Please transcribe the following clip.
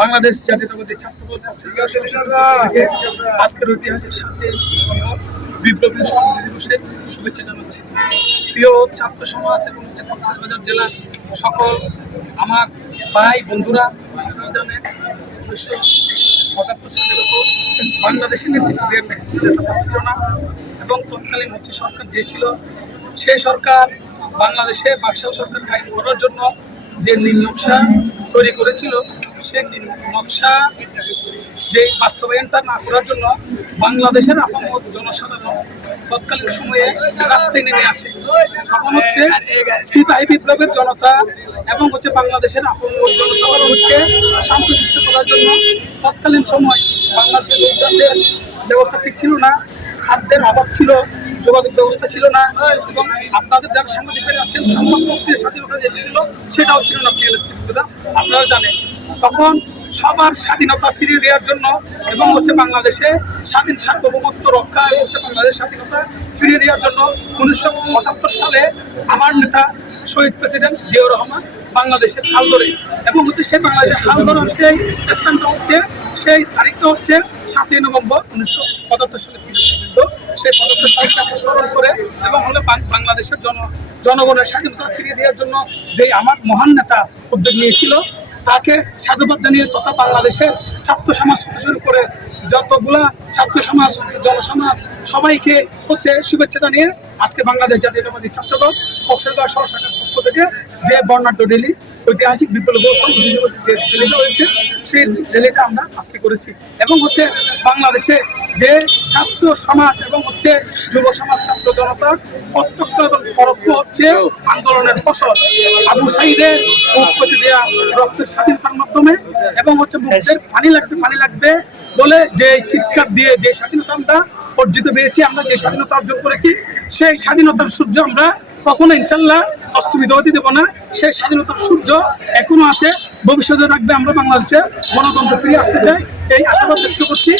বাংলাদেশ জাতীয়তাবাদী ছাত্র আজকের ঐতিহাসিক সাথে বিপ্লবী সংহতি দিবসের শুভেচ্ছা জানাচ্ছি। প্রিয় ছাত্র সমাজ এবং কক্সবাজার জেলার সকল আমার ভাই, বন্ধুরা জানেন, উনিশশো পঁচাত্তর সালের উপর বাংলাদেশের নেতৃত্ব পাচ্ছিল না এবং তৎকালীন হচ্ছে সরকার যে ছিল সেই সরকার বাংলাদেশে বাকশাল সরকার কায়েম করার জন্য যে নীল নকশা তৈরি করেছিল নকশা যে বাস্তবায়নটা না করার জন্য বাংলাদেশের আপামত জনসাধারণ তৎকালীন সময়ে রাস্তায় নেমে আসে। তখন হচ্ছে সিপাহী বিপ্লবের জনতা এবং হচ্ছে বাংলাদেশের আপামত জনসাধারণকে শান্তিযুক্ত করার জন্য তৎকালীন সময় বাংলাদেশের লোকজনদের ব্যবস্থা ঠিক ছিল না, খাদ্যের অভাব ছিল, যোগাযোগ ব্যবস্থা ছিল না এবং আপনাদের যারা সাংবাদিক আসছেন, সংবাদ পত্রের স্বাধীনতা যে দিল, সেটাও ছিল না আপনারা জানেন তখন সবার স্বাধীনতা ফিরিয়ে দেওয়ার জন্য এবং হচ্ছে বাংলাদেশে স্বাধীন সার্বভৌমত্ব রক্ষা এবং হচ্ছে বাংলাদেশ স্বাধীনতা ফিরিয়ে দেওয়ার জন্য উনিশশো পঁচাত্তর সালে আমার নেতা শহীদ প্রেসিডেন্ট জিয়াউর রহমান বাংলাদেশের হাল ধরে। এবং হচ্ছে সেই বাংলাদেশের হাল ধরার সেই স্থানটা হচ্ছে, সেই তারিখটা হচ্ছে সাতই নভেম্বর উনিশশো পঁচাত্তর সালে সেই পঁচাত্তর সালটাকে স্মরণ করে এবং হলে বাংলাদেশের জন, জনগণের স্বাধীনতা ফিরিয়ে দেওয়ার জন্য যে আমার মহান নেতা উদ্যোগ নিয়েছিল তাকে সাধুবাদ জানিয়ে তথা বাংলাদেশের ছাত্র সমাজ শুরু করে যতগুলা ছাত্র সমাজ, জনসমাজ, সবাইকে হচ্ছে শুভেচ্ছা জানিয়ে আজকে বাংলাদেশ জাতীয়তাবাদী ছাত্রদল কক্সবাজার সরকারের পক্ষ থেকে যে বর্ণাঢ্য রেলি ঐতিহাসিক বিপ্লব যে রেলিটা হয়েছে, সেই রেলিটা আমরা আজকে করেছি। এবং হচ্ছে বাংলাদেশে যে ছাত্র সমাজ এবং হচ্ছে যুব সমাজ, ছাত্র জনতার প্রত্যক্ষ এবং পরোক্ষ হচ্ছে আন্দোলনের ফসল। আবু সাইদের পেতে দেওয়া রক্তের স্বাধীনতার মাধ্যমে এবং হচ্ছে মুখের পানি লাগবে পানি লাগবে বলে যে চিৎকার দিয়ে যে স্বাধীনতা আমরা অর্জিত পেয়েছি, আমরা যে স্বাধীনতা অর্জন করেছি, সেই স্বাধীনতার সূর্য আমরা কখনো ইনশাল্লাহ অস্তমিত হতে দেব না। সেই স্বাধীনতার সূর্য এখনও আছে। ভবিষ্যতে রাখবে আমরা বাংলাদেশে গণতন্ত্র ফিরে আসতে চাই। এই আশাবাদ ব্যক্ত করছি।